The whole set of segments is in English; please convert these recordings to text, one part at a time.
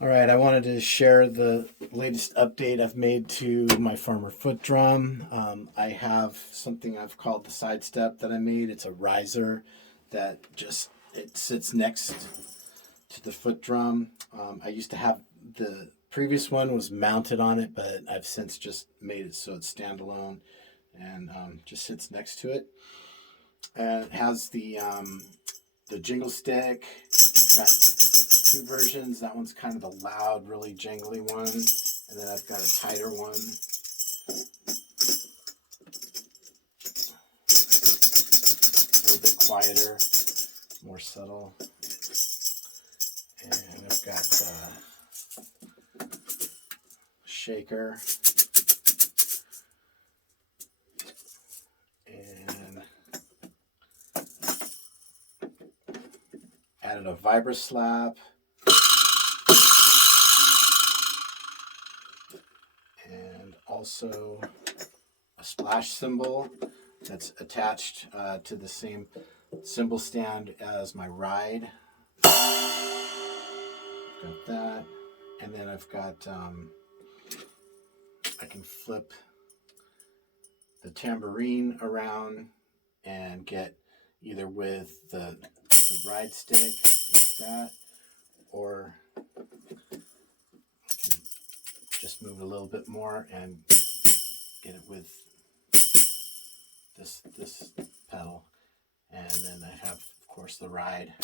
All right, I wanted to share the latest update I've made to my farmer FootDrum. I have something I've called the sidestep that I made. It's a riser that it sits next to the FootDrum. I used to have the previous one was mounted on it, but I've since just made it so it's standalone and just sits next to it. And it has the jingle stick. I've got two versions. That one's kind of the loud, really jangly one, and then I've got a tighter one. A little bit quieter, more subtle. And I've got a shaker. And added a vibra slap. And also a splash cymbal that's attached to the same cymbal stand as my ride. Got that. And then I've got, I can flip the tambourine around and get either with the ride stick like that, or I can just move it a little bit more and get it with this pedal. And then I have, of course, the ride.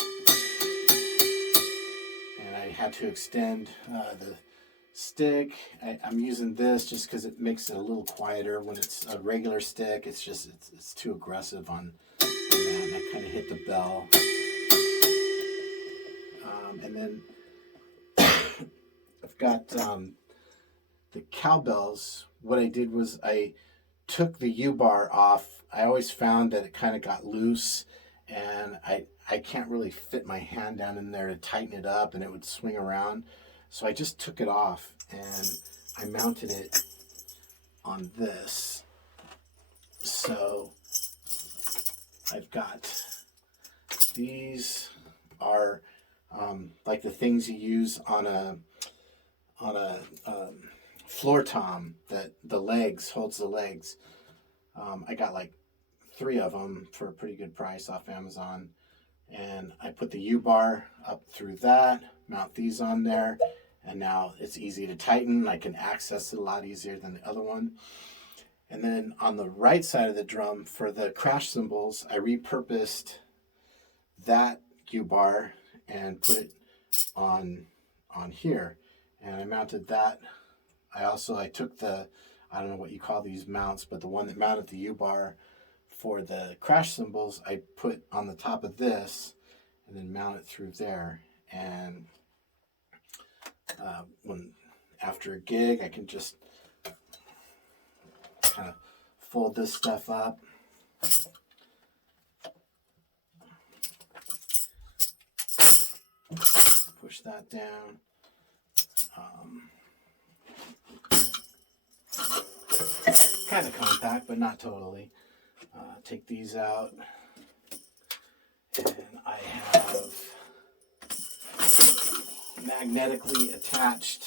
And I had to extend the stick. I'm using this just because it makes it a little quieter. When it's a regular stick, it's too aggressive on that. And I kind of hit the bell. And then I've got the cowbells. What I did was I took the U-bar off. I always found that it kind of got loose, and I can't really fit my hand down in there to tighten it up, and it would swing around. So I just took it off and I mounted it on this. So I've got, these are like the things you use on a floor tom, that the legs holds the legs. I got like 3 of them for a pretty good price off Amazon, and I put the U-bar up through that, mount these on there, and now it's easy to tighten. I can access it a lot easier than the other one. And then on the right side of the drum for the crash cymbals, I repurposed that U-bar and put it on here, and I mounted that. I took the, I don't know what you call these mounts, but the one that mounted the U-bar for the crash cymbals, I put on the top of this and then mount it through there. And when after a gig, I can just kind of fold this stuff up. Push that down. Kind of compact, but not totally. Take these out, and I have magnetically attached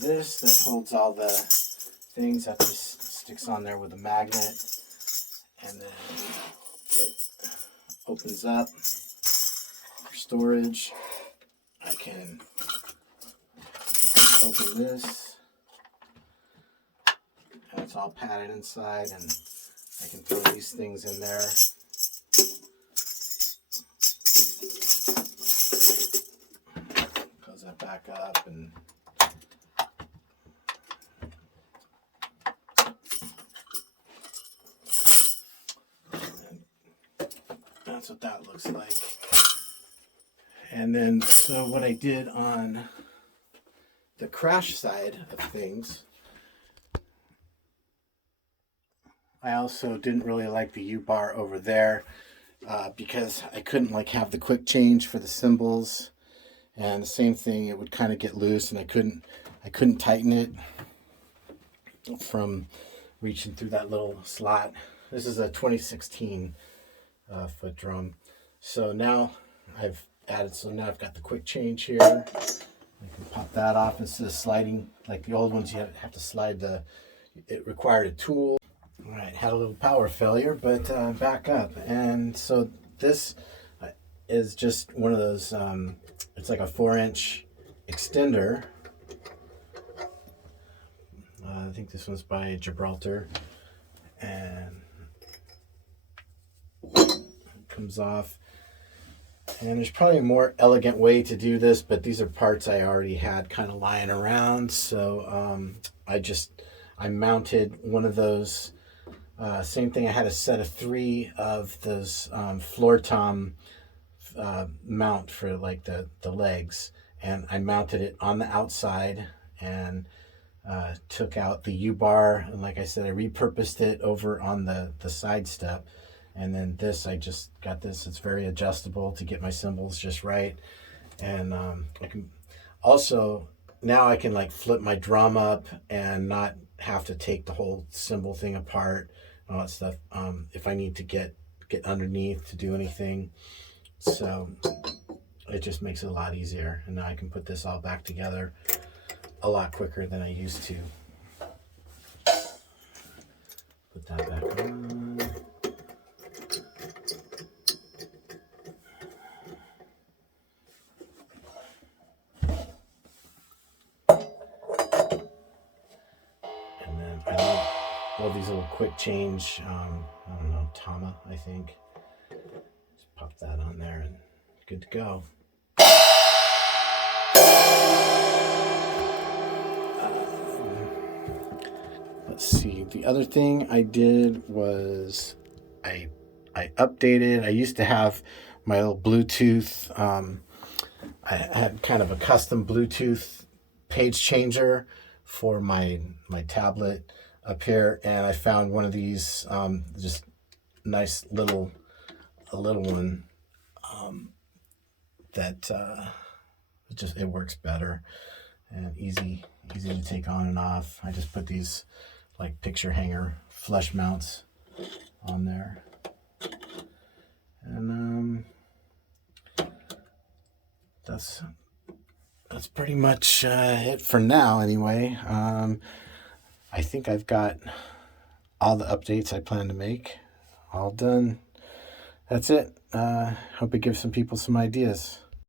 this that holds all the things. That just sticks on there with a magnet, and then it opens up for storage. I can open this, and it's all padded inside, and I can throw these things in there. Close that back up, and that's what that looks like. And then, so what I did on the crash side of things, I also didn't really like the U-bar over there because I couldn't like have the quick change for the cymbals, and the same thing, it would kind of get loose, and I couldn't tighten it from reaching through that little slot. This is a 2016 FootDrum. So now I've got the quick change here. I can that off instead of sliding like the old ones. You have to slide it required a tool. All right, had a little power failure, but back up. And so this is just one of those, it's like a 4-inch extender. I think this one's by Gibraltar. And it comes off. And there's probably a more elegant way to do this, but these are parts I already had kind of lying around. So I mounted one of those, same thing. I had a set of 3 of those floor tom mount for like the legs. And I mounted it on the outside and took out the U-bar. And like I said, I repurposed it over on the side step. And then this, I just got this. It's very adjustable to get my cymbals just right. And I can also, now I can like flip my drum up and not have to take the whole cymbal thing apart and all that stuff if I need to get underneath to do anything. So it just makes it a lot easier. And now I can put this all back together a lot quicker than I used to. Put that back on. All these little quick change, I don't know, Tama, I think. Just pop that on there and good to go. Let's see, the other thing I did was I updated. I used to have my little Bluetooth, I had kind of a custom Bluetooth page changer for my tablet up here, and I found one of these, just nice a little one, that it works better and easy to take on and off. I just put these like picture hanger flush mounts on there, and that's pretty much it for now anyway. I think I've got all the updates I plan to make all done. That's it. Hope it gives some people some ideas.